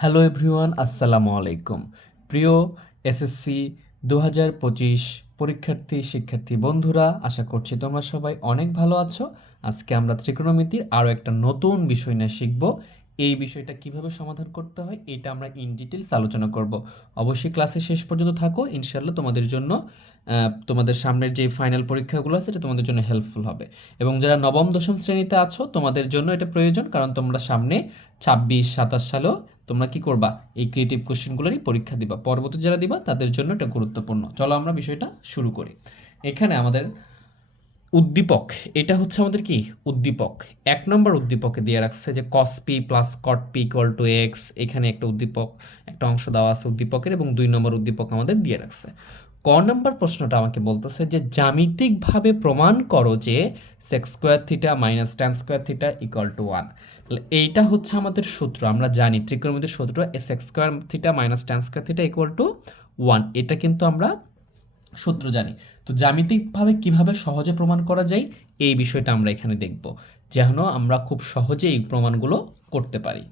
Hello everyone, আসসালামু আলাইকুম। প্রিয় এসএসসি দু হাজার পঁচিশ পরীক্ষার্থী, শিক্ষার্থী বন্ধুরা, আশা করছি তোমরা সবাই অনেক ভালো আছো। আজকে আমরা ত্রিকোণমিতির আরও একটা নতুন বিষয় নিয়ে শিখব। এই বিষয়টা কীভাবে সমাধান করতে হয়, এটা আমরা ইন ডিটেলস আলোচনা করব। অবশ্যই ক্লাসে শেষ পর্যন্ত থাকো ইনশাল্লাহ তোমাদের জন্য তোমাদের সামনের যে ফাইনাল পরীক্ষাগুলো আছে, এটা তোমাদের জন্য হেল্পফুল হবে। এবং যারা নবম, দশম শ্রেণীতে আছো, তোমাদের জন্য এটা প্রয়োজন, কারণ তোমরা সামনে ছাব্বিশ, সাতাশ সালেও তোমরা কি করবা? এই ক্রিয়েটিভ কোশ্চেনগুলোরই পরীক্ষা দিবা। পরবর্তী যারা দিবা, তাদের জন্য এটা গুরুত্বপূর্ণ। চলো আমরা বিষয়টা শুরু করি। এখানে আমাদের উদ্দীপক, এটা হচ্ছে আমাদের কি? উদ্দীপক। এক নম্বর উদ্দীপকে দিয়ে রাখছে যে cos P plus cot P equal to X এখানে একটা উদ্দীপক, একটা অংশ দেওয়া আছে উদ্দীপকের, এবং দুই নম্বর উদ্দীপক আমাদের দিয়ে রাখছে। ক নম্বর প্রশ্নটা আমাকে বলতেছে যে, জ্যামিতিকভাবে প্রমাণ করো যে sec square theta minus tan square theta equal to one তাহলে এইটা হচ্ছে আমাদের সূত্র। আমরা জানি ত্রিকোণমিতির সূত্র sec square theta minus tan square theta equal to one এটা কিন্তু আমরা সূত্র জানি। তো জ্যামিতিকভাবে কীভাবে সহজে প্রমাণ করা যায়, এই বিষয়টা আমরা এখানে দেখব। যেন আমরা খুব সহজে এই প্রমাণগুলো করতে পারি।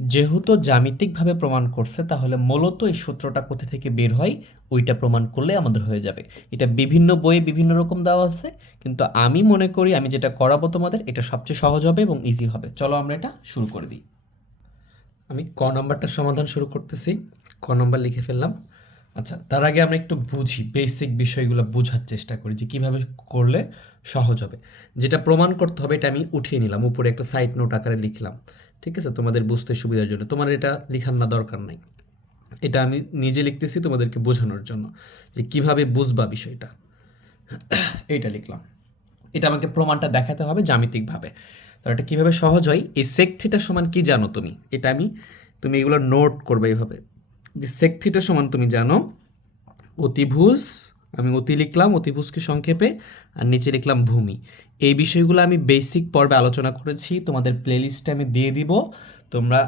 যেহেতু জ্যামিতিকভাবে প্রমাণ করছে, তাহলে মূলত এই সূত্রটা কোথা থেকে বের হয়? ওইটা প্রমাণ করলে আমাদের হয়ে যাবে। এটা বিভিন্ন বইয়ে বিভিন্ন রকম দেওয়া আছে, কিন্তু আমি মনে করি আমি যেটা করাবো তোমাদের, এটা সবচেয়ে সহজ হবে এবং ইজি হবে। চলো আমরা এটা শুরু করে দিই। আমি ক নম্বরটা সমাধান শুরু করতেছি। ক নম্বর লিখে ফেললাম। আচ্ছা তার আগে আমরা একটু বুঝি বেসিক বিষয়গুলো বোঝার চেষ্টা করি যে কীভাবে করলে সহজ হবে। যেটা প্রমাণ করতে হবে, এটা আমি উঠিয়ে নিলাম। উপরে একটা সাইড নোট আকারে লিখলাম। ঠিক আছে? তোমাদের বুঝতে সুবিধার জন্য। তোমার এটা লিখার না দরকার নাই। এটা আমি নিজে লিখতেছি তোমাদেরকে বোঝানোর জন্য যে কীভাবে বুঝবা বিষয়টা। এইটা লিখলাম। এটা আমাকে প্রমাণটা দেখাতে হবে জ্যামিতিকভাবে। তো এটা কীভাবে সহজ হয়? এই সেক থিটার সমান কি জানো তুমি? এটা আমি, তুমি এগুলো নোট করবে এইভাবে। যে সেক থিটার সমান তুমি জানো, অতিভুজ, আমি অতি লিখলাম, অতিভুজকে সংক্ষেপে, আর নিচে লিখলাম ভূমি। এই বিষয়গুলো আমি বেসিক পর্বে আলোচনা করেছি। তোমাদের প্লেলিস্টে আমি দিয়ে দিব। তোমরা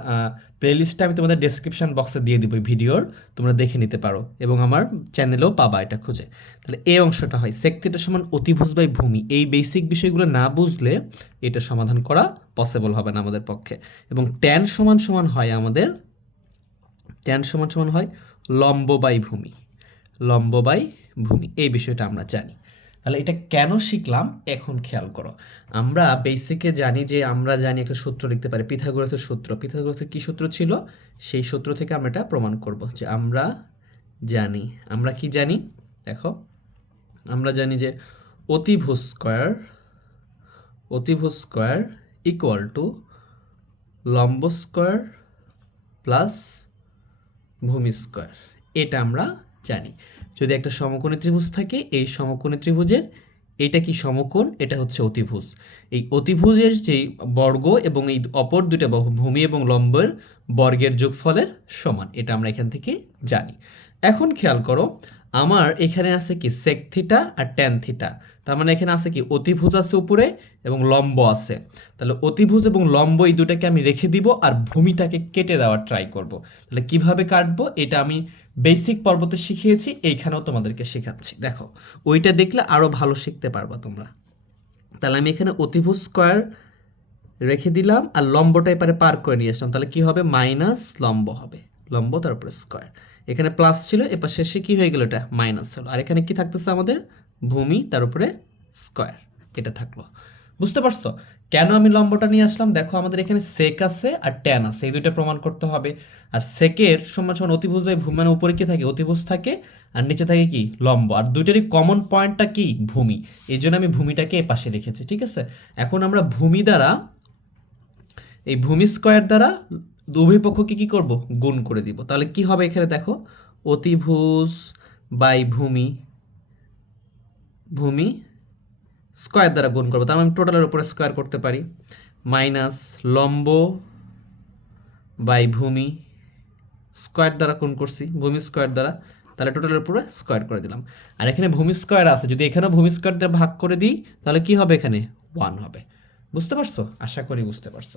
প্লেলিস্টটা আমি তোমাদের ডেসক্রিপশন বক্সে দিয়ে দিব ভিডিওর। তোমরা দেখে নিতে পারো এবং আমার চ্যানেলেও পাবা এটা খুঁজে। তাহলে এই অংশটা হয় সেক থিটার সমান অতিভুজ বাই ভূমি। এই বেসিক বিষয়গুলো না বুঝলে এটা সমাধান করা পসিবল হবে না আমাদের পক্ষে। এবং ট্যান সমান সমান হয় আমাদের ট্যান সমান সমান হয় লম্ব বাই ভূমি। লম্ব বাই ভূমি, এই বিষয়টা আমরা জানি। তাহলে এটা কেন শিখলাম? এখন খেয়াল করো। আমরা বেসিকে জানি যে আমরা জানি একটা সূত্র লিখতে পারি, পিথাগোরাসের সূত্র। পিথাগোরাসের কি সূত্র ছিল? সেই সূত্র থেকে আমরা এটা প্রমাণ করব যে আমরা জানি। আমরা কি জানি? দেখো, আমরা জানি যে অতিভুজ স্কোয়ার অতিভুজ স্কোয়ার ইকুয়াল টু লম্ব স্কোয়ার প্লাস ভূমি স্কোয়ার। এটা আমরা জানি। যদি একটা সমকোণী ত্রিভুজ থাকে, এই সমকোণী ত্রিভুজের এটা কি সমকোণ? এটা হচ্ছে অতিভুজ। এই অতিভুজের যে বর্গ এবং এই অপর দুটা ভূমি এবং লম্বের বর্গের যোগফলের সমান, এটা আমরা এখান থেকে জানি। এখন খেয়াল করো, আমার এখানে আছে কি সেক থিটা আর ট্যান থিটা তার মানে এখানে আছে কি অতিভুজ আছে উপরে এবং লম্ব আছে। তাহলে অতিভুজ এবং লম্ব এই দুটাকে আমি রেখে দিব আর ভূমিটাকে কেটে দেওয়ার ট্রাই করব। তাহলে কীভাবে কাটবো? এটা আমি বেসিক পর্বতে শিখিয়েছি, এইখানেও তোমাদেরকে শেখাচ্ছি। দেখো, ওইটা দেখলে আরও ভালো শিখতে পারবা তোমরা। তাহলে আমি এখানে অতিভুজ স্কোয়ার রেখে দিলাম আর লম্বটা এপারে পার করে নিয়ে আসলাম। তাহলে কি হবে? মাইনাস লম্ব হবে। লম্ব, তারপরে স্কোয়ার। এখানে প্লাস ছিল এবার শেষে কি হয়ে গেলো? এটা মাইনাস হলো। আর এখানে কি থাকতেছে আমাদের? ভূমি তার উপরে স্কোয়ার। এটা থাকল। বুঝতে পারছ? কেন আমি লম্বটা নিয়ে আসলাম? দেখো, আমাদের এখানে সেক আছে আর ট্যান আছে, এই দুইটা প্রমাণ করতে হবে। আর সেকের সমান সমান অতিভুজ বাই ভূমি মানে উপরে কি থাকে? অতিভুজ থাকে আর নিচে থাকে কি? লম্ব। আর দুইটারই কমন পয়েন্টটা কি? ভূমি। এই জন্য আমি ভূমিটাকে এ পাশে রেখেছি, ঠিক আছে? এখন আমরা ভূমি দ্বারা, এই ভূমি স্কোয়ার দ্বারা উভয় পক্ষকে কি করব? গুণ করে দিব। তাহলে কি হবে এখানে দেখো? অতিভুজ বাই ভূমি ভূমি স্কোয়ার দ্বারা গুণ করব। তার মানে আমি টোটালের উপরে স্কোয়ার করতে পারি। মাইনাস লম্ব বাই ভূমি স্কোয়ার দ্বারা গুণ করছি, ভূমি স্কোয়ার দ্বারা, তাহলে টোটালের উপরে স্কোয়ার করে দিলাম। আর এখানে ভূমি স্কোয়ার আছে, যদি এখানেও ভূমি স্কোয়ার ভাগ করে দিই, তাহলে কি হবে এখানে? ওয়ান হবে। বুঝতে পারছ? আশা করি বুঝতে পারছ।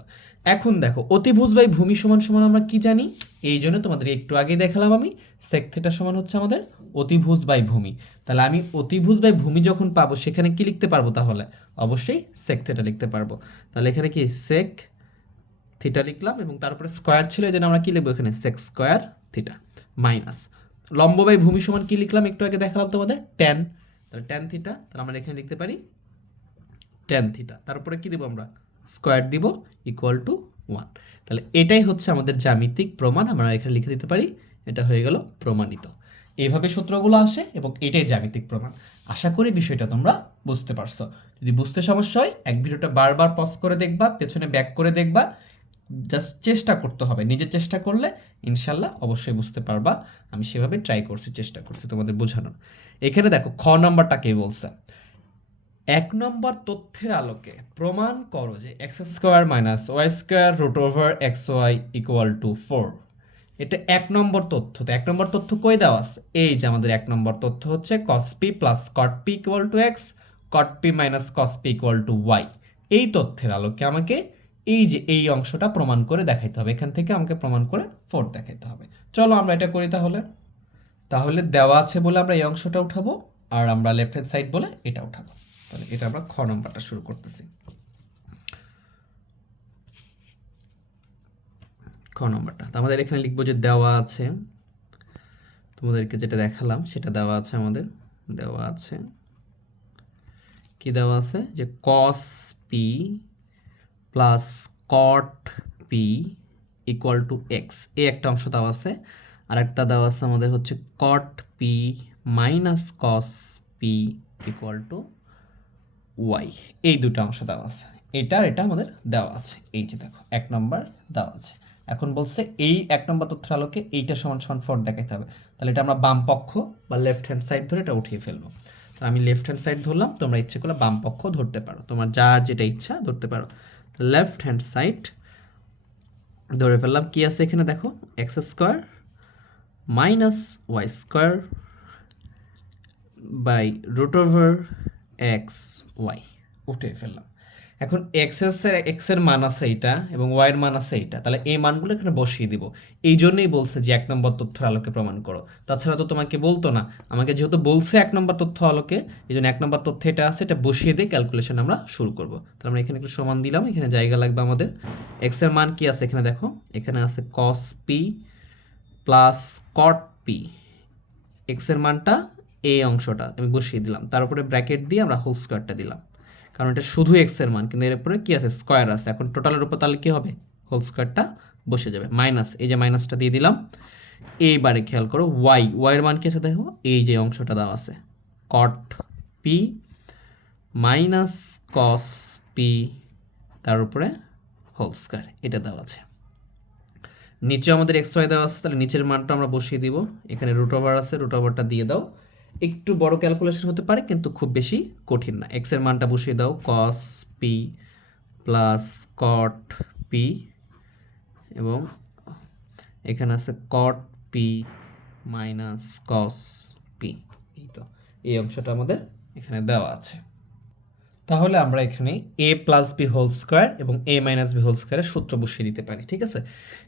এখন দেখো অতিভুজ বাই ভূমি সমান সমান আমরা কি জানি? এই জন্য তোমাদের একটু আগে দেখালাম আমি সেক থিটা সমান হচ্ছে আমাদের অতিভুজ বাই ভূমি। তাহলে আমি অতিভুজ বাই ভূমি যখন পাবো, সেখানে কি লিখতে পারব তাহলে? অবশ্যই সেক থিটা লিখতে পারব। তাহলে এখানে কি সেক থিটা লিখলাম এবং তারপরে স্কোয়ার ছিল, এই জন্য আমরা কী লিখব এখানে? সেক্স স্কোয়ার থিটা মাইনাস লম্ব বাই ভূমি সমান কী লিখলাম? একটু আগে দেখালাম তোমাদের ট্যান তাহলে ট্যান থিটা তাহলে আমরা এখানে লিখতে পারি ট্যান থিটা তারপরে কি দিব আমরা? স্কোয়ার দিব ইকুয়াল টু ওয়ান তাহলে এটাই হচ্ছে আমাদের জ্যামিতিক প্রমাণ, আমরা এখানে লিখে দিতে পারি। এটা হয়ে গেল প্রমাণিত। এইভাবে সূত্রগুলো আসে এবং এটাই জ্যামিতিক প্রমাণ। আশা করি বিষয়টা তোমরা বুঝতে পারছ। যদি বুঝতে সমস্যা হয়, এক ভিডিওটা বারবার পজ করে দেখবা, পেছনে ব্যাক করে দেখবা। জাস্ট চেষ্টা করতে হবে। নিজের চেষ্টা করলে ইনশাল্লাহ অবশ্যই বুঝতে পারবা। আমি সেভাবে ট্রাই করছি, চেষ্টা করছি তোমাদের বোঝানোর। এখানে দেখো, খ নাম্বারটাকে বলছে? এক নম্বর তথ্যের আলোকে প্রমাণ করো যে X square minus Y square root over X Y equal to four. এটা এক নম্বর তথ্য। তো এক নম্বর তথ্য কই দেওয়া আছে? এই যে আমাদের এক নম্বর তথ্য হচ্ছে cos P plus cot P equal to X cot P minus cos P equal to Y এই তথ্যের আলোকে আমাকে এই যে এই অংশটা প্রমাণ করে দেখাইতে হবে। এখান থেকে আমাকে প্রমাণ করে ফোর দেখাইতে হবে। চলো আমরা এটা করি তাহলে। তাহলে দেওয়া আছে বলে আমরা এই অংশটা উঠাবো, আর আমরা লেফট হ্যান্ড সাইড বলে এটা উঠাবো। তাহলে এটা আমরা খ নম্বরটা শুরু করতেছি। খ নম্বরটা। তো আমাদের এখানে লিখব যে দেওয়া আছে। তোমাদেরকে যেটা দেখালাম, সেটা দেওয়া আছে আমাদের। দেওয়া আছে। কি দেওয়া আছে? যে cos P plus cot P equal to X এ একটা অংশ দেওয়া আছে, আর একটা দেওয়া আছে আমাদের হচ্ছে cot P minus cos P equal to Y এই দুটো অংশ দেওয়া আছে। এটা এটা আমাদের দেওয়া আছে। এই যে দেখো, এক নম্বর দেওয়া আছে। এখন বলছে এই এক নম্বর তথ্যের আলোকে এইটা সমান সমান ফোর দেখাইতে হবে। তাহলে এটা আমরা বাম পক্ষ বা লেফট হ্যান্ড সাইড ধরে এটা উঠিয়ে ফেলব। তাহলে আমি লেফট হ্যান্ড সাইড ধরলাম, তোমরা ইচ্ছে করলে বাম পক্ষ ধরতে পারো। তোমার যার যেটা ইচ্ছা ধরতে পারো। লেফট হ্যান্ড সাইড ধরে ফেললাম, কি আছে এখানে দেখো? X square minus Y square by root over X Y. উঠে ফেললাম। এখন এক্সের এক্সের মান আছে এইটা এবং ওয়াই এর মান আছে এইটা। তাহলে এই মানগুলো এখানে বসিয়ে দিব। এই জন্যই বলছে যে এক নম্বর তথ্যের আলোকে প্রমাণ করো। তাছাড়া তো তোমাকে বলতো না। আমাকে যেহেতু বলছে এক নম্বর তথ্য আলোকে এই জন্য এক নম্বর তথ্য এটা আছে, এটা বসিয়ে দিয়ে ক্যালকুলেশন আমরা শুরু করব। তাহলে আমরা এখানে একটু সমান দিলাম, এখানে জায়গা লাগবে আমাদের। এক্সের মান কি আছে এখানে দেখো? এখানে আছে cos P plus cot P এক্সের মানটা এই অংশটা আমি বসিয়ে দিলাম। তার উপরে ব্র্যাকেট দিয়ে আমরা হোল স্কোয়ারটা দিলাম। কারণ এটা শুধু এক্সের মান, কিন্তু এর উপরে কি আছে? স্কোয়ার আছে। এখন টোটালের উপর তাহলে কি হবে? হোল স্কোয়ারটা বসে যাবে। মাইনাস, এই যে মাইনাসটা দিয়ে দিলাম। এইবারে খেয়াল করো ওয়াই ওয়াইয়ের মান কি আছে দেখো? এই যে অংশটা দেওয়া আছে। Cot P minus cos P তার উপরে হোল স্কোয়ার, এটা দেওয়া আছে। নিচে আমাদের এক্স ওয়াই দেওয়া আছে। তাহলে নিচের মানটা আমরা বসিয়ে দিব। এখানে রুট ওভার আছে রুট ওভারটা দিয়ে দাও। একটু বড় ক্যালকুলেশন হতে পারে, কিন্তু খুব বেশি কঠিন না। এক্সের মানটা বসিয়ে দাও cos P plus cot P এবং এখানে আছে cot P minus cos P এই তো, এই অংশটা আমাদের এখানে দেওয়া আছে। তাহলে আমরা এখানে A plus B whole square এবং এ মাইনাস বি হোল স্কোয়ারের সূত্র বসিয়ে দিতে পারি, ঠিক আছে?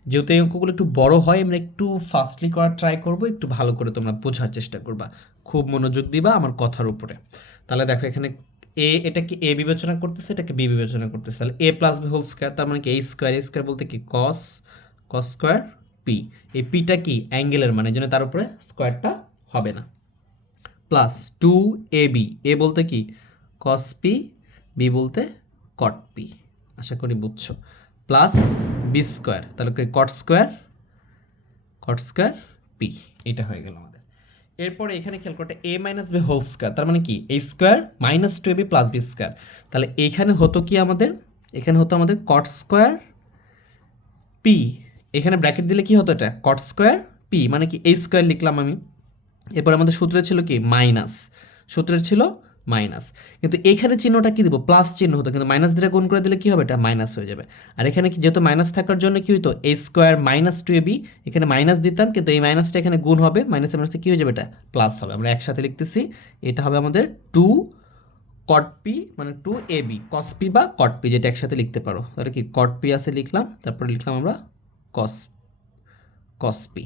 যেহেতু এই অঙ্কগুলো একটু বড় হয়, আমরা একটু ফাস্টলি করার ট্রাই করব, একটু ভালো করে তোমরা বোঝার চেষ্টা করবা। খুব মনোযোগ দিবা আমার কথার উপরে। তাহলে দেখো এখানে এ এটাকে এ বিবেচনা করতেছে এটাকে বি বিবেচনা করতেছে? তাহলে A plus B whole square তার মানে কি এ স্কোয়ার এ স্কোয়ার বলতে কি কস কস স্কোয়ার পি এই পিটা কি? অ্যাঙ্গেলের মানে জন্য তার উপরে স্কোয়ারটা হবে না। Plus two A B A বলতে কি কস পি বি বলতে কট পি আশা করি বুঝছ। প্লাস বি স্কোয়ার তাহলে কি cot square cot square P এটা হয়ে গেল এরপরে এখানে খেয়াল করতে A minus B whole square তার মানে কি? A square minus two B plus B square তাহলে এখানে হতো কি আমাদের? এখানে হতো আমাদের কট স্কোয়ার পি এখানে ব্র্যাকেট দিলে কি হতো এটা? কট স্কোয়ার পি মানে কি এ স্কোয়ার লিখলাম আমি। এরপর আমাদের সূত্রে ছিল কি? মাইনাস সূত্রের ছিল মাইনাস। কিন্তু এখানে চিহ্নটা কি দিব? প্লাস চিহ্ন হতো। কিন্তু মাইনাস দিয়ে গুণ করে দিলে কি হবে? এটা মাইনাস হয়ে যাবে। আর এখানে কি যেহেতু মাইনাস থাকার জন্য কি হতো A square minus two A B এখানে মাইনাস দিতাম, কিন্তু এই মাইনাসটা এখানে গুণ হবে। মাইনাসে মাইনাসে কী হয়ে যাবে? এটা প্লাস হবে। আমরা একসাথে লিখতেছি, এটা হবে আমাদের টু কট পি মানে two A B cos P বা কট পি যেটা একসাথে লিখতে পারো। তাহলে কি কট পি আছে লিখলাম, তারপরে লিখলাম আমরা কস কস পি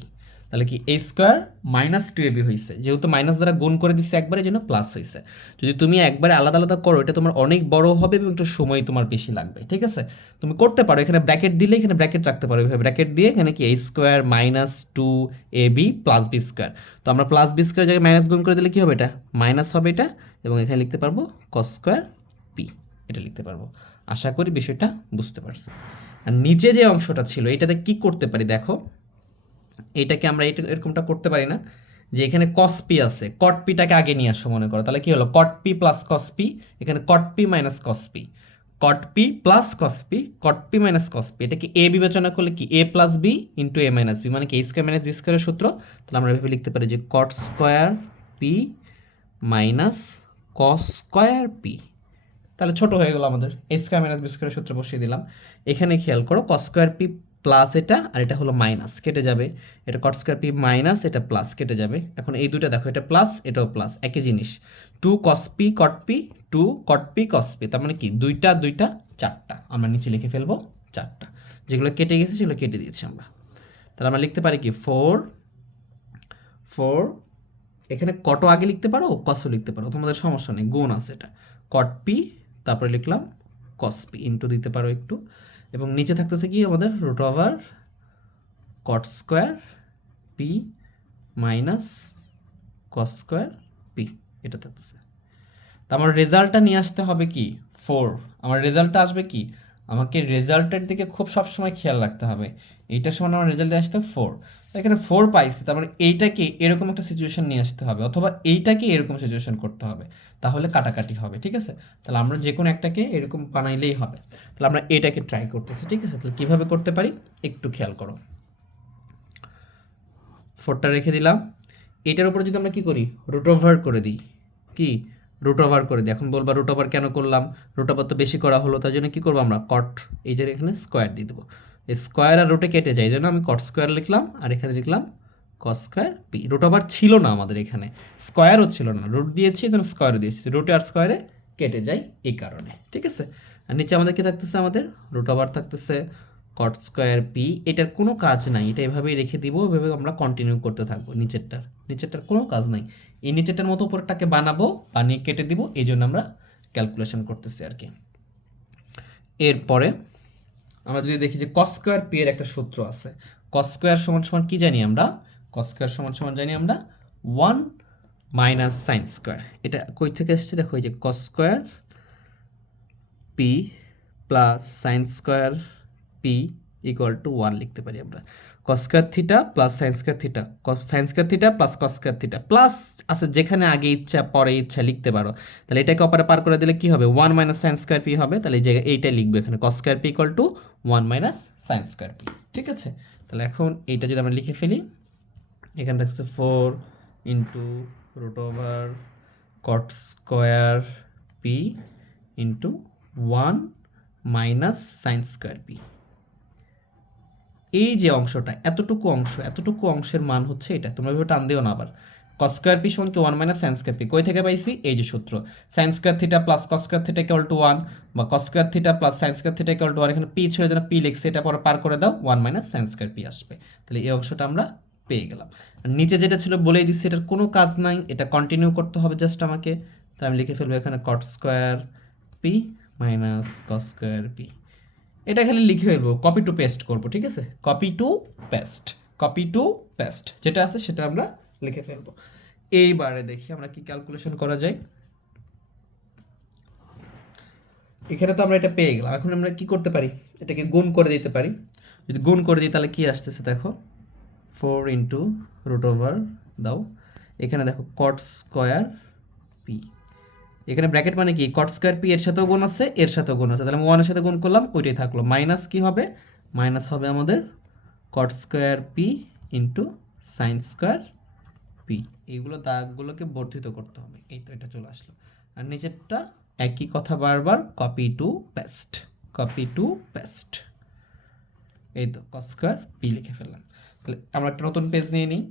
তাহলে কি A square minus two AB হয়েছে যেহেতু মাইনাস দ্বারা গুণ করে দিচ্ছে একবারে জন্য প্লাস হয়েছে যদি তুমি একবারে আলাদা আলাদা করো, এটা তোমার অনেক বড় হবে এবং একটু সময় তোমার বেশি লাগবে, ঠিক আছে? তুমি করতে পারো, এখানে ব্র্যাকেট দিলে এখানে ব্র্যাকেট রাখতে পারো। এভাবে ব্র্যাকেট দিয়ে এখানে কি A square minus two A B plus B square তো আমরা প্লাস বি স্কোয়ার জায়গায় মাইনাস গুণ করে দিলে কি হবে এটা? মাইনাস হবে এটা, এবং এখানে লিখতে পারব কস স্কোয়ার পি এটা লিখতে পারব। আশা করি বিষয়টা বুঝতে পারছি। আর নিচে যে অংশটা ছিল, এটাতে কি করতে পারি দেখো? এটাকে আমরা এটা এরকমটা করতে পারি না, যে এখানে কসপি আছে। কট পিটাকে আগে নিয়ে আসো মনে করো। তাহলে কি হলো? কট পি প্লাস কসপি এখানে cot P minus cos P cot P plus cos P cot P minus cos P এটাকে এ বিবেচনা করলে কি? A plus B into A minus B মানে কি? এ স্কোয়ার মাইনাস বি স্কোয়ারের সূত্র। তাহলে আমরা এভাবে লিখতে পারি যে cot square P minus cos square P তাহলে ছোট হয়ে গেল আমাদের। এ স্কোয়ার মাইনাস বি স্কোয়ারের সূত্র বসিয়ে দিলাম। এখানে খেয়াল করো কস স্কোয়ার পি প্লাস এটা আর এটা হলো মাইনাস, কেটে যাবে। এটা কট স্কোয়ার পি মাইনাস, এটা প্লাস কেটে যাবে। এখন এই দুটো দেখো, এটা প্লাস এটাও প্লাস একই জিনিস। Two cos P cot P two cot P cos P তার মানে কি? দুইটা দুইটা, চারটা। আমরা নিচে লিখে ফেলব, চারটা। যেগুলো কেটে গেছে, সেগুলো কেটে দিয়েছি আমরা। তাহলে আমরা লিখতে পারি কি? ফোর ফোর এখানে কত আগে লিখতে পারো কসও লিখতে পারো। তোমাদের সমস্যা নেই, গুণ আছে এটা। কট পি তারপরে লিখলাম কস পি ইন্টু দিতে পারো একটু। এবং নিচে থাকতেছে কি আমাদের? Root over cot square P minus cos square P এটা থাকতেছে। তা আমার রেজাল্টটা নিয়ে আসতে হবে কি? ফোর আমার রেজাল্টটা আসবে কি? আমাকে রেজাল্টের দিকে খুব সবসময় খেয়াল রাখতে হবে। এইটার সময় আমার রেজাল্টে আসতে ফোর এখানে ফোর পাইছি, তার মানে এইটাকে এরকম একটা সিচুয়েশন নিয়ে আসতে হবে, অথবা এইটাকে এরকম সিচুয়েশন করতে হবে, তাহলে কাটাকাটি হবে, ঠিক আছে? তাহলে আমরা যে কোনো একটাকে এরকম বানাইলেই হবে। তাহলে আমরা এটাকে ট্রাই করতেছি, ঠিক আছে? তাহলে কীভাবে করতে পারি? একটু খেয়াল করো। ফোরটা রেখে দিলাম। এটার উপরে যদি আমরা কি করি? রুট ওভার করে দিই। কি? রুট ওভার করে দিই। এখন বলবা রুট ওভার কেন করলাম? রুট ওভার তো বেশি করা হলো, তার জন্য কী করব আমরা? কট এই যে এখানে স্কোয়ার দিয়ে দেবো। স্কোয়ার আর রুটে কেটে যায় জন্য আমি কট স্কোয়ার লিখলাম আর এখানে লিখলাম cos square P root over ছিল না আমাদের এখানে স্কোয়ারও ছিল না রুট দিয়েছি যেন স্কোয়ারও দিয়েছি রুটে আর স্কোয়ারে কেটে যায় এই কারণে, ঠিক আছে? আর নিচে আমাদের কি থাকতেছে আমাদের? রুট ওভার থাকতেছে কট স্কোয়ার পি এটার কোনো কাজ নাই, এটা এভাবেই রেখে দিব, এভাবে আমরা কন্টিনিউ করতে থাকব, নিচেরটার নিচেরটার কোনো কাজ নাই। এই নিচেরটার মতো উপরটাকে বানাবো, বানিয়ে কেটে দিব, এই জন্য আমরা ক্যালকুলেশন করতেছি আর কি। এরপরে আমরা যদি দেখি যে কস্কোয়ার স্কোয়ার পি এর একটা সূত্র আছে। কস্কোয়ার স্কোয়ার সমান সমান কি জানি আমরা? কস্কোয়ার স্কোয়ার সমান সমান জানি আমরা ওয়ান মাইনাস সাইন স্কোয়ার এটা কই থেকে এসছে? দেখো এই যে cos square square P plus sine square P equal to one লিখতে পারি আমরা। Cos square theta plus sine square theta sine square theta plus cos square theta plus আছে যেখানে আগে ইচ্ছা, পরে ইচ্ছা লিখতে পারো। তাহলে এটাকে অপারে পার করে দিলে কি হবে? One minus sine square P হবে। তাহলে এই জায়গায় এইটাই লিখবে এখানে cos square P equal to one minus sine square P ঠিক আছে? তাহলে এখন এইটা যদি আমরা লিখে ফেলি, এখানে থাকছে four into root over cot square P into one minus sine square P এই যে অংশটা, এতটুকু অংশ, এতটুকু অংশের মান হচ্ছে এটা। তোমরা এভাবে টান দিও না আবার। কস স্কোয়ার পি সমান কি one minus sine square P কই থেকে পাইছি? এই যে সূত্র। Sine square theta plus cos square theta cable to one বা cos square theta plus sine square theta cable to one এখানে পি ছিল যেন পি লিখছে, এটা পরে পার করে দাও one minus sine square P আসবে। তাহলে এই অংশটা আমরা পেয়ে গেলাম। নিচে যেটা ছিল বলেই দিচ্ছি, এটার কোনো কাজ নাই, এটা কন্টিনিউ করতে হবে জাস্ট আমাকে। তাই আমি লিখে ফেলব এখানে cot square P minus cos square P এটা খালি লিখে ফেলব কপি টু পেস্ট করব, ঠিক আছে? Copy to paste copy to paste যেটা আছে সেটা আমরা লিখে ফেলব। এইবারে দেখি আমরা কি ক্যালকুলেশন করা যায়। এখানে তো আমরা এটা পেয়ে গেলাম। এখন আমরা কি করতে পারি? এটাকে গুণ করে দিতে পারি। যদি গুণ করে দিই তাহলে কি আসতেছে দেখো? ফোর ইন্টু রুট ওভার দাও। এখানে দেখো কট স্কোয়ার পি এখানে ব্র্যাকেট মানে কি? কট স্কোয়ার পি এর সাথেও গুণ আছে, এর সাথেও গুণ আছে। তাহলে আমি ওয়ানের সাথে গুণ করলাম, ওইটাই থাকল। মাইনাস কি হবে? মাইনাস হবে আমাদের cot square P into sine square P এইগুলো দাগগুলোকে বর্ধিত করতে হবে। এই তো এটা চলে আসলো। আর নিচেরটা একই কথা বারবার copy to paste copy to paste এই তো কট স্কোয়ার পি লিখে ফেললাম। তাহলে আমরা একটা নতুন পেজ নিয়ে নিই।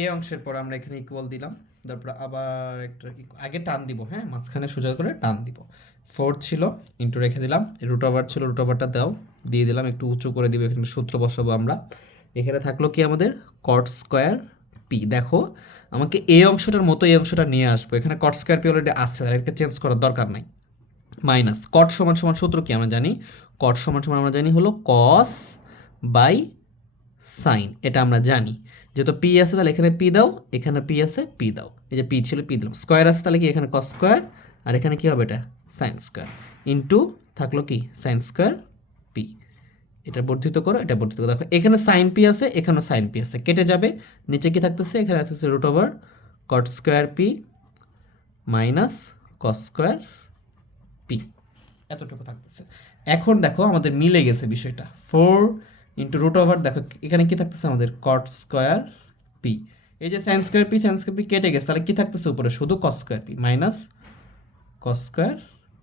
এই অংশের পর আমরা এখানে ইকুয়াল দিলাম। তারপর আবার একটা আগে টান দিব হ্যাঁ? মাঝখানে সোজা করে টান দিব। ফোর ছিল ইন্টু রেখে দিলাম। রুট ওভার ছিল রুট ওভারটা দাও। দিয়ে দিলাম, একটু উঁচু করে দিব, এখানে সূত্র বসাবো আমরা। এখানে থাকল কি আমাদের? কট স্কোয়ার পি দেখো, আমাকে এই অংশটার মতো এই অংশটা নিয়ে আসব। এখানে কট স্কোয়ার পি অলরেডি আছে, আর এটাকে চেঞ্জ করার দরকার নাই। মাইনাস কট সমান সমান সূত্র কি আমরা জানি? কট সমান সমান আমরা জানি হলো কস বাই সাইন, এটা আমরা জানি। যেহেতু পি আছে, তাহলে এখানে পি দাও, এখানে পি আছে, পি দাও। এই যে পি ছিল, পি দিলাম। স্কোয়ার আছে, তাহলে কি এখানে কস স্কোয়ার? আর এখানে কি হবে এটা? Sine square. ইন্টু থাকল কি? Sine square P. এটা বর্ধিত করো, এটা বর্ধিত করো। দেখো, এখানে সাইন পি আছে, এখানে সাইন পি আছে। কেটে যাবে। নিচে কি থাকতেছে? এখানে আছে root over cot square P minus cos square P. এতটুকু থাকতেছে। এখন দেখো, আমাদের মিলে গেছে বিষয়টা। ফোর ইন্টু রুট ওভার দেখো, এখানে কি থাকতেছে আমাদের? কট স্কোয়ার পি এই যে sine square P sine square P কেটে গেছে, তাহলে কি থাকতেছে উপরে? শুধু cos square P minus cos square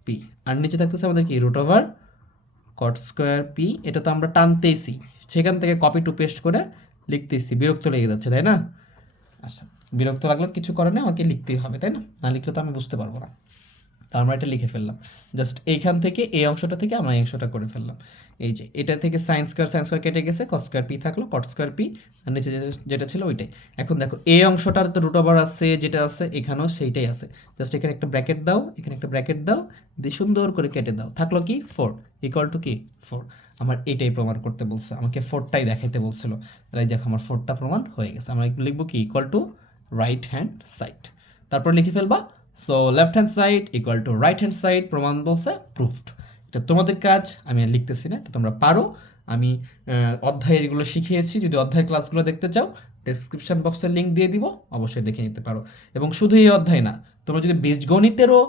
P আর নিচে থাকতেছে আমাদের কি? Root over cot square P এটা তো আমরা টানতেইছি। সেখান থেকে কপি টু পেস্ট করে লিখতেছি বিরক্ত লেগে যাচ্ছে, তাই না? আচ্ছা বিরক্ত লাগলে কিছু করে না, আমাকে লিখতেই হবে, তাই না? না লিখলে তো আমি বুঝতে পারব না। আমরা এটা লিখে ফেললাম। জাস্ট এইখান থেকে এই অংশটা থেকে আমরা এই অংশটা করে ফেললাম। এই যে, এটা থেকে সাইন স্কোয়ার সাইন স্কোয়ার কেটে গেছে কস স্কোয়ার পি থাকল কট স্কোয়ার পি আর নিচে যেটা ছিল ওইটাই। এখন দেখো, এই অংশটার তো রুট ওভার আছে, যেটা আছে, এখানেও সেইটাই আছে। জাস্ট এখানে একটা ব্র্যাকেট দাও, এখানে একটা ব্র্যাকেট দাও, দিয়ে সুন্দর করে কেটে দাও। থাকল কি? ফোর ইকুয়াল টু কি? ফোর আমার এটাই প্রমাণ করতে বলছে, আমাকে ফোরটাই দেখাইতে বলছিল। তাই দেখো, আমার ফোরটা প্রমাণ হয়ে গেছে। আমরা লিখব কি? Equal to right hand side তারপর লিখে ফেলবা so left hand side equal to right hand side প্রমাণ বলছে প্রুফড এটা তোমাদের কাজ, আমি আর লিখতেছি না তোমরা পারো। আমি অধ্যায়ের এগুলো শিখিয়েছি, যদি অধ্যায়ের ক্লাসগুলো দেখতে চাও ডেসক্রিপশন বক্সের লিঙ্ক দিয়ে দিব, অবশ্যই দেখে নিতে পারো। এবং শুধু এই অধ্যায় না, তোমরা যদি বীজগণিতেরও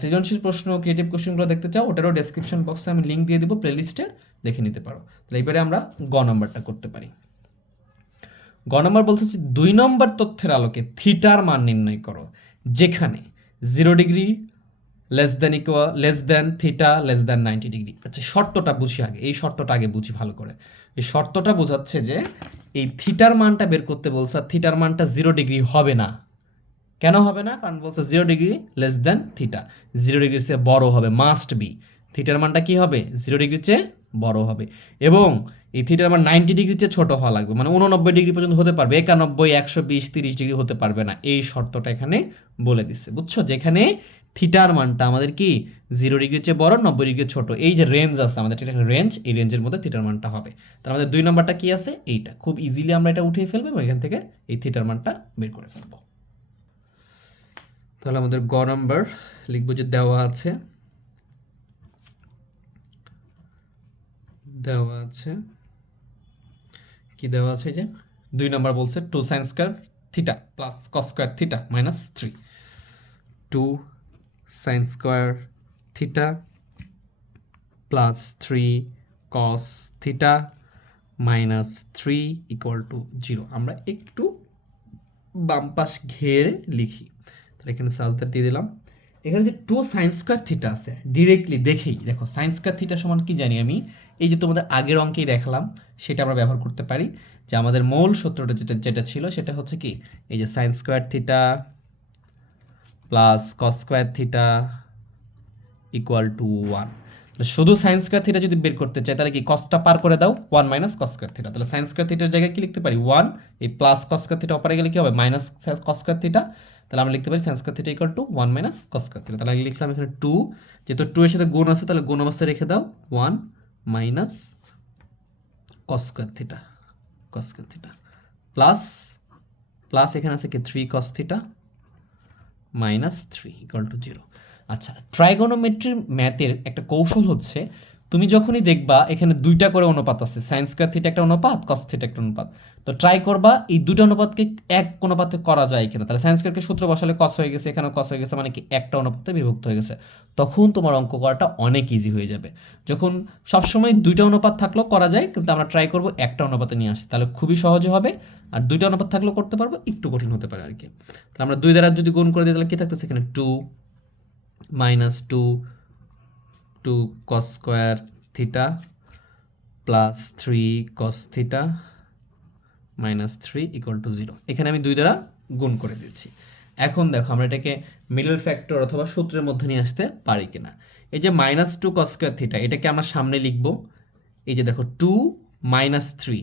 সৃজনশীল প্রশ্ন ক্রিয়েটিভ কোশ্চেনগুলো দেখতে চাও, ওটারও ডেসক্রিপশন বক্সে আমি লিঙ্ক দিয়ে দিব প্লেলিস্টে দেখে নিতে পারো। তাহলে এবারে আমরা গ নম্বরটা করতে পারি। গ নম্বর বলছে দুই নম্বর তথ্যের আলোকে থিটার মান নির্ণয় করো, যেখানে zero degree less than equal less than theta less than ninety degree আচ্ছা শর্তটা বুঝি আগে, এই শর্তটা আগে বুঝি ভালো করে। এই শর্তটা বোঝাচ্ছে যে এই থিটার মানটা বের করতে বলছে, আর থিটার মানটা জিরো ডিগ্রি হবে না। কেন হবে না? কারণ বলছে zero degree less than theta zero ডিগ্রির চেয়ে বড় হবে মাস্ট বি থিটার মানটা কি হবে? জিরো ডিগ্রির চেয়ে বড় হবে। এবং এই থিটার মান নাইনটি ডিগ্রির চেয়ে ছোট হওয়া লাগবে মানে উননব্বই ডিগ্রি পর্যন্ত হতে পারবে, একানব্বই, একশো বিশ, তিরিশ ডিগ্রি হতে পারবে না। এই শর্তটা এখানে বলে দিচ্ছে বুঝছ? যেখানে থিটার মানটা আমাদের কি জিরো ডিগ্রির চেয়ে বড়, নব্বই ডিগ্রির ছোট। এই যে রেঞ্জ আছে, আমাদের এটা একটা রেঞ্জ এই রেঞ্জের মধ্যে থিটার মানটা হবে। তার আমাদের দুই নম্বরটা কি আছে? এইটা। খুব ইজিলি আমরা এটা উঠিয়ে ফেলব এবং এখান থেকে এই থিটার মানটা বের করে ফেলব। তাহলে আমাদের গ নম্বর, লিখব যে দেওয়া আছে। দেওয়া আছে। কি দেওয়া আছে যে? দুই নাম্বার বলছে two sine square theta plus cos square theta minus three two sine square theta plus three cos theta minus three equal to zero আমরা একটু বাম পাশ ঘেরে লিখি। তাহলে এখানে সাজদার দিয়ে দিলাম। এখানে যে টু সাইন স্কোয়ার থিটা আছে ডিরেক্টলি দেখেই, দেখো সাইন স্কোয়ার থিটা সমান কি জানি আমি? এই যে তোমাদের আগের অঙ্কেই দেখলাম, সেটা আমরা ব্যবহার করতে পারি। যে আমাদের মূল সূত্রটা যেটা যেটা ছিল, সেটা হচ্ছে কি? এই যে sine square theta plus cos square theta equal to one তাহলে শুধু সাইন স্কোয়ার থিটা যদি বের করতে চাই, তাহলে কি কসটা পার করে দাও? One minus cos square theta তাহলে সাইন স্কোয়ার থিটার জায়গায় কি লিখতে পারি? ওয়ান এই প্লাস কস স্কোয়ার থিটা অপারে গেলে কি হবে? মাইনাস কস স্কোয়ার থিটা তাহলে আমরা লিখতে পারি sine square theta equal to one minus cos square theta তাহলে লিখলাম এখানে টু যেহেতু টু এর সাথে গুণ আছে, তাহলে গুণ অবস্থায় রেখে দাও। One minus cos square theta cos square theta plus plus এখানে আছে কি? Three cos theta minus three equal to zero আচ্ছা ট্রাইগোনোমেট্রি ম্যাথের একটা কৌশল হচ্ছে তুমি যখনই দেখবা, এখানে দুইটা করে অনুপাত আছে সাইন স্কোয়ার থিটা একটা অনুপাত কস থিটা একটা অনুপাত। তো ট্রাই করবা, এই দুটো অনুপাতকে এক অনুপাতে করা যায় কিনা। তাহলে সাইন স্কোয়ারকে সূত্র বসালে কস হয়ে গেছে এখানে কস হয়ে গেছে মানে কি একটা অনুপাতে বিভক্ত হয়ে গেছে। তখন তোমার অঙ্ক করাটা অনেক ইজি হয়ে যাবে। যখন সবসময় দুইটা অনুপাত থাকলেও করা যায়, কিন্তু আমরা ট্রাই করব একটা অনুপাতে নিয়ে আসতে। তাহলে খুবই সহজে হবে, আর দুইটা অনুপাত থাকলেও করতে পারব, একটু কঠিন হতে পারে আর কি। তাহলে আমরা দুই দ্বারা যদি গুণ করে দিই, তাহলে কি থাকতেছে এখানে two minus two two cos square theta plus three cos theta minus three equal to zero এখানে আমি দুই দ্বারা গুণ করে দিচ্ছি এখন দেখো আমরা এটাকে মিডল ফ্যাক্টর অথবা সূত্রের মধ্যে নিয়ে আসতে পারি কিনা। এই যে minus two cos square theta এটাকে আমরা সামনে লিখব। এই যে দেখো two minus three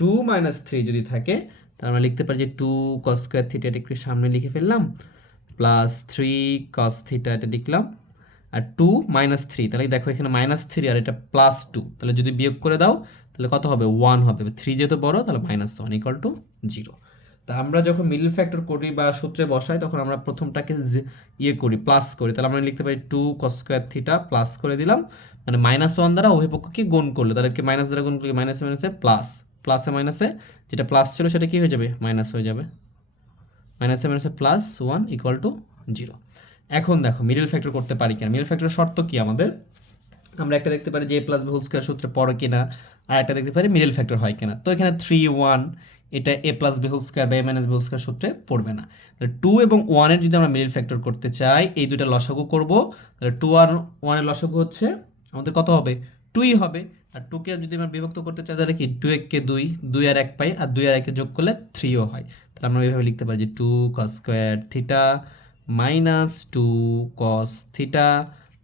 two minus three যদি থাকে, তাহলে আমরা লিখতে পারি যে টু কস স্কোয়ার থিটা এটা একটু সামনে লিখে ফেললাম প্লাস থ্রি কস থিটা এটা লিখলাম। আর টু মাইনাস থ্রি তাহলে দেখো এখানে মাইনাস থ্রি আর এটা প্লাস টু তাহলে যদি বিয়োগ করে দাও, তাহলে কত হবে? ওয়ান হবে। থ্রি যেহেতু বড়, তাহলে minus one equal to zero তা আমরা যখন মিডল ফ্যাক্টর করি বা সূত্রে বসাই, তখন আমরা প্রথমটাকে ইয়ে করি প্লাস করি। তাহলে আমরা লিখতে পারি two cos square theta plus করে দিলাম। মানে মাইনাস ওয়ান দ্বারা উভয় পক্ষকে গুণ করল, তাদেরকে মাইনাস দ্বারা গুণ করলে মাইনাসে মাইনাসে প্লাস প্লাসে মাইনাসে যেটা প্লাস ছিল সেটা কি হয়ে যাবে? মাইনাস হয়ে যাবে। মাইনাসে মাইনাসে plus one equal to zero এখন দেখো মিডল ফ্যাক্টর করতে পারি কিনা। মিডল ফ্যাক্টর শর্ত কি আমাদের? আমরা একটা দেখতে পারি যে প্লাস হোল স্কোয়ার সূত্রে পড়ে কিনা, আর একটা দেখতে পারি মিডল ফ্যাক্টর হয় কিনা। তো এখানে থ্রি ওয়ান এটা A plus B whole square বা A minus B whole square সূত্রে পড়বে না। তাহলে টু এবং ওয়ানের যদি আমরা মিডল ফ্যাক্টর করতে চাই, এই দুটা লসাগু করব। তাহলে টু আর ওয়ানের লসাগু হচ্ছে, আমাদের কত হবে? টুই হবে। আর টুকে যদি আমরা বিভক্ত করতে চাই, তাহলে কি টু এককে দুই দুই আর এক পাই, আর দুই আর একে যোগ করলে থ্রিও হয়। তাহলে আমরা এইভাবে লিখতে পারি যে two cos square theta minus two cos theta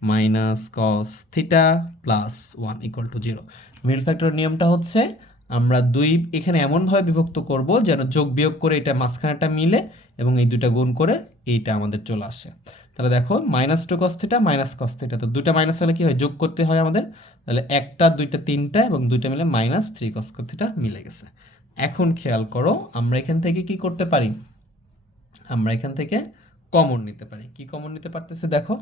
minus cos theta plus one equal to zero. Middle factor নিয়মটা হচ্ছে আমরা দুই এখানে এমনভাবে বিভক্ত করব যেন যোগ বিয়োগ করে এটা মাঝখানেটা মিলে এবং এই দুইটা গুণ করে এইটা আমাদের চলে আসে। তাহলে দেখো, minus two cos theta minus cos theta. তো দুইটা মাইনাস হলে কি হয়? যোগ করতে হয় আমাদের। তাহলে একটা, দুইটা, তিনটা এবং দুইটা মিলে মাইনাস থ্রি কস থিটা মিলে গেছে। এখন খেয়াল করো, আমরা এখান থেকে কি করতে পারি? আমরা এখান থেকে কমন নিতে পারি। কি কমন নিতে পারতেছে দেখো?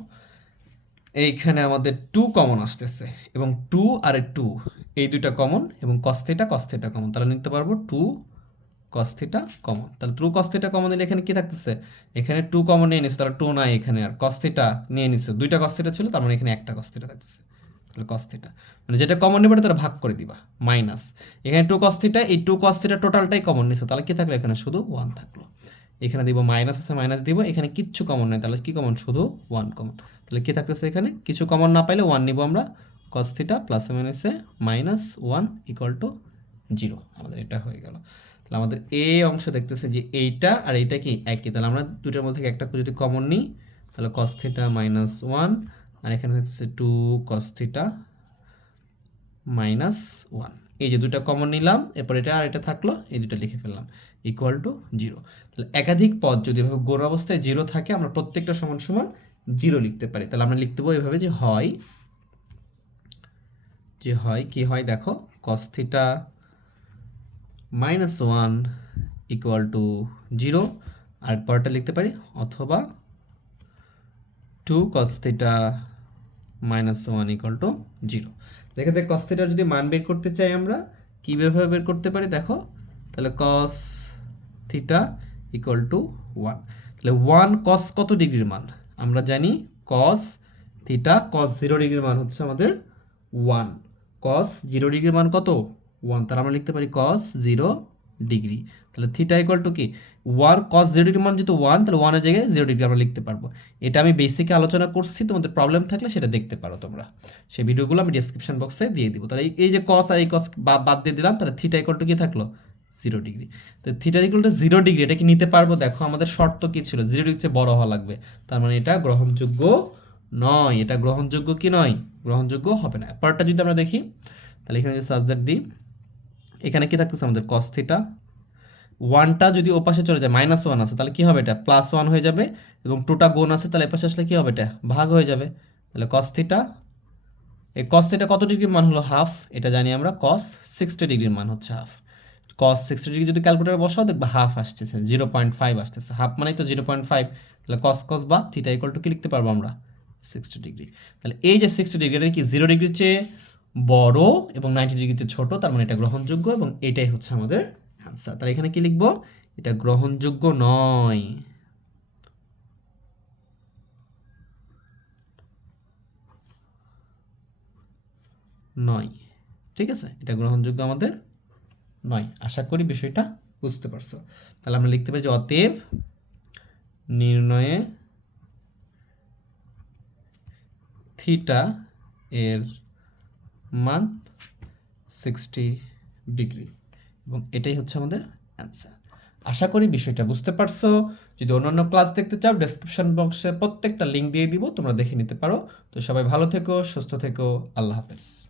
এইখানে আমাদের টু কমন আসতেছে এবং টু আর টু এই দুইটা কমন এবং কস্থিটা কস্থিটা কমন তাহলে নিতে পারব টু কস্থিটা কমন তাহলে টু কস্থিটা কমন নিলে এখানে কি থাকতেছে? এখানে টু কমন নিয়ে নিচ্ছে তাহলে টু নাই এখানে আর। কস্থিটা নিয়ে নিচ্ছে দুইটা কস্থিটা ছিল, তার মানে এখানে একটা কস্থিটা থাকতেছে। তাহলে কস্থিটা মানে যেটা কমন নেবে তারা ভাগ করে দিবা মাইনাস এখানে টু কস্থিটা এই টু কস্থিটা টোটালটাই কমন নিচ্ছে তাহলে কি থাকল? এখানে শুধু ওয়ান থাকল। এখানে দিব মাইনাস আছে মাইনাস দিব, এখানে কিচ্ছু কমন নেই তাহলে কি কমন শুধু ওয়ান কমন তাহলে কি থাকতেছে এখানে? কিছু কমন না পাইলে ওয়ান নিব আমরা। কস থিটা প্লাস মাইনাসে minus one equal to zero আমাদের এটা হয়ে গেল। তাহলে আমাদের এ অংশ দেখতেছে যে এইটা আর এইটা কি? একই। তাহলে আমরা দুটোর মধ্যে একটা যদি কমন নিই, তাহলে কস থিটা মাইনাস ওয়ান আর এখানে হচ্ছে two cos theta minus one এই যে দুটো কমন নিলাম, এরপর এটা আর এটা থাকল, এই দুটো লিখে ফেললাম। ইকুয়াল টু জিরো তাহলে একাধিক পদ যদি এভাবে গৌর অবস্থায় জিরো থাকে, আমরা প্রত্যেকটা সমান সমান জিরো লিখতে পারি। তাহলে আমরা লিখতে পারব এভাবে যে হয় যে হয় কি হয় দেখো cos theta minus one equal to zero আর পরটা লিখতে পারি, অথবা two cos theta minus one equal to zero দেখে দেখ কস থিটার যদি মান বের করতে চাই আমরা কীভাবে বের করতে পারি দেখো, তাহলে cos theta equal to one তাহলে ওয়ান কস কত ডিগ্রির মান? আমরা জানি কস থিটা কস জিরো ডিগ্রির মান হচ্ছে আমাদের ওয়ান কস জিরো ডিগ্রির মান কত? ওয়ান তাহলে আমরা লিখতে পারি কস জিরো ডিগ্রি। তাহলে থিটা ইকুয়াল টু কি? ওয়ান কস জিরো ডিগ্রির মান যেহেতু ওয়ান তাহলে ওয়ানের জায়গায় জিরো ডিগ্রি আমরা লিখতে পারব। এটা আমি বেসিকে আলোচনা করছি, তোমাদের প্রবলেম থাকলে সেটা দেখতে পারো তোমরা। সেই ভিডিওগুলো আমি ডিসক্রিপশন বক্সে দিয়ে দিব। তাহলে এই- এই যে কস আর এই কস বাদ দিয়ে দিলাম, তাহলে থিটা ইকুয়াল টু কি থাকল? জিরো ডিগ্রি তো theta equal to zero degree এটা কি নিতে পারব? দেখো, আমাদের শর্ত কি ছিল? জিরো ডিগ্রি বড় হওয়া লাগবে। তার মানে এটা গ্রহণযোগ্য নয়। এটা গ্রহণযোগ্য কি নয়? গ্রহণযোগ্য হবে না। পরেরটা যদি আমরা দেখি, তাহলে এখানে যে সাজদার দিই, এখানে কি থাকতেছে আমাদের? কস থিটা ওয়ানটা যদি ওপাশে চলে যায় মাইনাস ওয়ান আছে, তাহলে কি হবে এটা? প্লাস ওয়ান হয়ে যাবে এবং টুটা গুণ আছে, তাহলে এপাশে আসলে কি হবে এটা? ভাগ হয়ে যাবে। তাহলে কস থিটা এই কস থিটা কত ডিগ্রির মান হলো? হাফ এটা জানি আমরা কস সিক্সটি ডিগ্রির মান হচ্ছে হাফ কস সিক্সটি ডিগ্রি যদি ক্যালকুলেটারে বসাও, দেখবে হাফ আসতেছে জিরো পয়েন্ট ফাইভ আসতেছে। হাফ মানেই তো জিরো পয়েন্ট ফাইভ তাহলে কস কস বা থিটা ইকুয়াল টু কি লিখতে পারব আমরা? সিক্সটি ডিগ্রি তাহলে এই যে সিক্সটি ডিগ্রি এটা কি জিরো ডিগ্রির চেয়ে বড় এবং নাইনটি ডিগ্রির চেয়ে ছোট, তার মানে এটা গ্রহণযোগ্য এবং এটাই হচ্ছে আমাদের অ্যান্সার তাহলে এখানে কি লিখব? এটা গ্রহণযোগ্য নয়। নয়। ঠিক আছে? এটা গ্রহণযোগ্য আমাদের নয়। আশা করি বিষয়টা বুঝতে পারছ। তাহলে আমরা লিখতে পারি যে অতএব নির্ণয়ে থিটা এর মান সিক্সটি ডিগ্রি। এবং এটাই হচ্ছে আমাদের অ্যান্সার। আশা করি বিষয়টা বুঝতে পারছ। যদি অন্যান্য ক্লাস দেখতে চাও ডেসক্রিপশন বক্সে প্রত্যেকটা লিঙ্ক দিয়ে দিব, তোমরা দেখে নিতে পারো। তো সবাই ভালো থেকো, সুস্থ থেকো, আল্লাহ হাফেজ।